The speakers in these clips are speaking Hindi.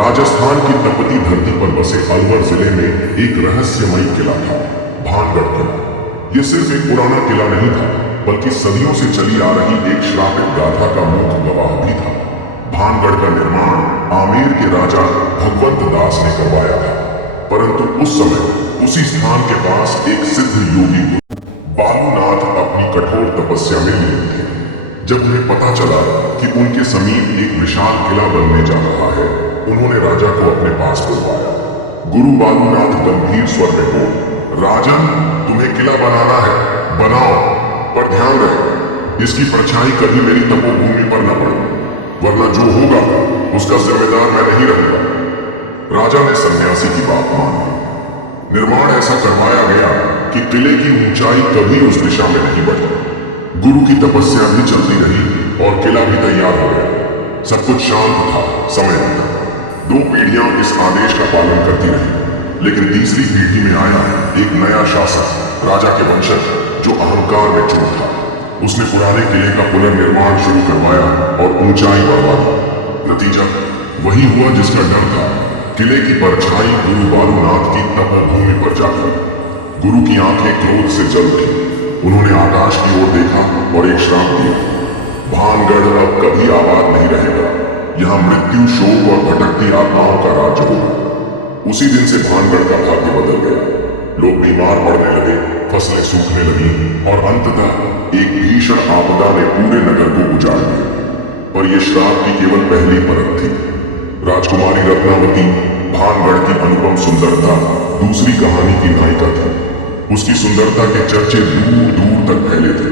राजस्थान की तपती धरती पर बसे अलवर जिले में एक रहस्यमयी किला था, भानगढ़ किला। यह सिर्फ एक पुराना किला नहीं था, बल्कि सदियों से चली आ रही एक श्रापित गाथा का मूक गवाह भी था। भानगढ़ का निर्माण आमेर के राजा भगवंत दास ने करवाया था, परंतु उस समय उसी स्थान के पास एक सिद्ध योगी गुरु बालूनाथ अपनी कठोर तपस्या में लीन थे। जब उन्हें पता चला कि उनके समीप एक विशाल किला बनने जा रहा है, उन्होंने राजा को अपने पास बुलवाया। गुरु बालूनाथ गंभीर स्वर में बोले, राजन, तुम्हें किला बनाना है, बनाओ, पर ध्यान रहे इसकी परछाई कभी मेरी तपोभूमि पर न पड़े, वरना जो होगा उसका जिम्मेदार मैं नहीं रहूंगा। राजा ने सन्यासी की बात मान ली। निर्माण ऐसा करवाया गया कि किले की ऊंचाई कभी उस दिशा में नहीं बढ़ी। गुरु की तपस्या भी चलती रही और किला भी तैयार हो गया। सब कुछ शांत था, समय था। 2 पीढ़ियां इस आदेश का पालन करती रही, लेकिन तीसरी पीढ़ी में आया एक नया शासक, राजा के वंशज, जो अहंकार में चूर था। उसने पुराने किले का पुनर्निर्माण शुरू करवाया और ऊंचाई बढ़वा दी। नतीजा वही हुआ जिसका डर था। किले की परछाई गुरु बालूनाथ की तपोभूमि पर जा गिरी। गुरु की आंखें क्रोध से जल उठी। उन्होंने आकाश की ओर देखा और एक श्राप दिया, भानगढ़ अब कभी आबाद नहीं रहेगा। यहाँ मृत्यु, शोक और भटकती आत्माओं का राज्य होगा। उसी दिन से भानगढ़ का भाग्य बदल गया। लोग बीमार पड़ने लगे, फसलें सूखने लगी और अंततः एक भीषण आपदा ने पूरे नगर को उजाड़ दिया। पर यह श्राप की केवल पहली परत थी। राजकुमारी रत्नावती, भानगढ़ की अनुपम सुंदरता, दूसरी कहानी की नायिका थी। उसकी सुंदरता के चर्चे दूर दूर तक फैले थे।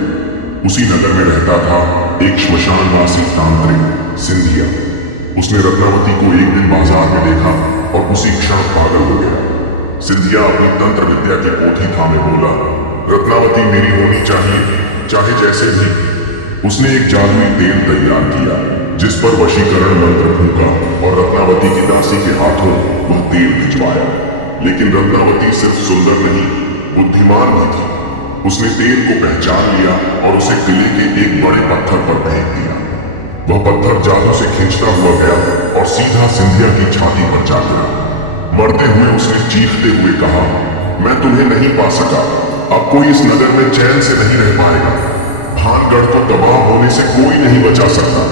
उसी नगर में रहता था एक श्मशानवासी तांत्रिक, सिंधिया। उसने रत्नावती को एक दिन बाजार में देखा और उसी क्षण पागल हो गया। सिंधिया अपनी तंत्र विद्या की पोथी थामे बोला, रत्नावती मेरी होनी चाहिए, चाहे जैसे भी। उसने एक जादुई तेल तैयार किया, जिस पर वशीकरण मंत्र फूंका और रत्नावती की दासी के हाथों वह तेल भिजवाया। लेकिन रत्नावती सिर्फ सुंदर नहीं, बुद्धिमान भी थी। उसने तेल को पहचान लिया और उसे किले के एक बड़े पत्थर पर फेंक दिया। वह पत्थर जादू से खींचता हुआ गया और सीधा सिंधिया की छाती पर जा गिरा। मरते हुए उसने चीखते हुए कहा, मैं तुम्हें नहीं पा सका, अब कोई इस नगर में चैन से नहीं रह पाएगा। भानगढ़ को तबाह होने से कोई नहीं बचा सकता।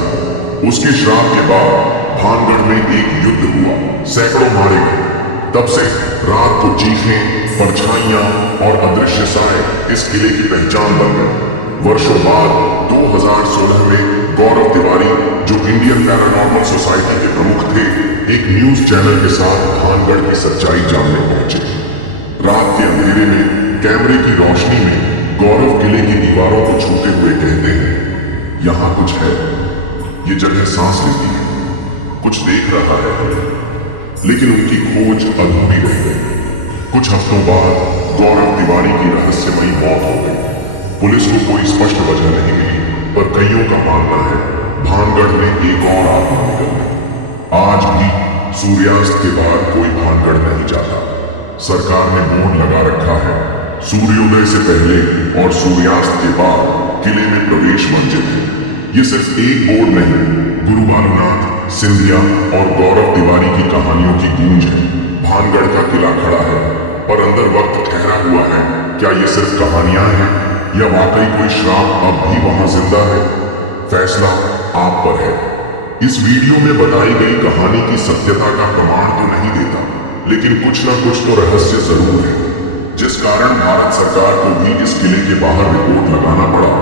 उसके श्राप के बाद भानगढ़ में एक युद्ध हुआ, सैकड़ों मारे गए। तब से रात को चीखें, परछाइयां और अदृश्य साए इस किले की पहचान बन गए। वर्षों बाद 2016 में गौरव तिवारी, जो इंडियन पैरानॉर्मल सोसाइटी के प्रमुख थे, एक न्यूज चैनल के साथ भानगढ़ की सच्चाई जानने पहुंचे। रात के अंधेरे में कैमरे की रोशनी में गौरव किले की दीवारों को छूते हुए कहते हैं, यहाँ कुछ है, ये जगह सांस लेती है, कुछ देख रहा है। लेकिन उनकी खोज अधूरी रह गई। कुछ हफ्तों बाद गौरव तिवारी की रहस्यमयी मौत हो गई। पुलिस को कोई स्पष्ट वजह नहीं मिली, पर कईयों का मानना है भानगढ़ में एक और आत्मा निकल गई। आज भी सूर्यास्त के बाद कोई भानगढ़ नहीं जाता। सरकार ने बोर्ड लगा रखा है, सूर्योदय से पहले और सूर्यास्त के बाद किले में प्रवेश वर्जित है। ये सिर्फ एक बोर्ड नहीं, गुरु बालूनाथ, सिंधिया और गौरव तिवारी की कहानियों की गूंज है। भानगढ़ का किला खड़ा है, पर अंदर वक्त ठहरा हुआ है। क्या ये सिर्फ कहानियां हैं या वाकई कोई श्राप अब भी वहां जिंदा है? फैसला आप पर है। इस वीडियो में बताई गई कहानी की सत्यता का प्रमाण तो नहीं देता, लेकिन कुछ ना कुछ तो रहस्य जरूर है, जिस कारण भारत सरकार को भी इस किले के बाहर रिपोर्ट लगाना पड़ा।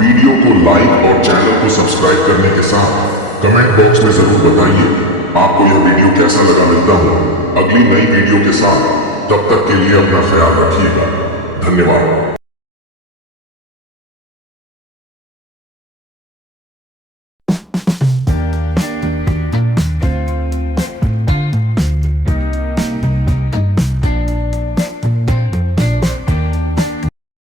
वीडियो को लाइक और चैनल को सब्सक्राइब करने के साथ कमेंट बॉक्स में जरूर बताइए आपको यह वीडियो कैसा लगा। मिलता हूं अगली नई वीडियो के साथ, तब तक के लिए अपना ख्याल रखिएगा। धन्यवाद।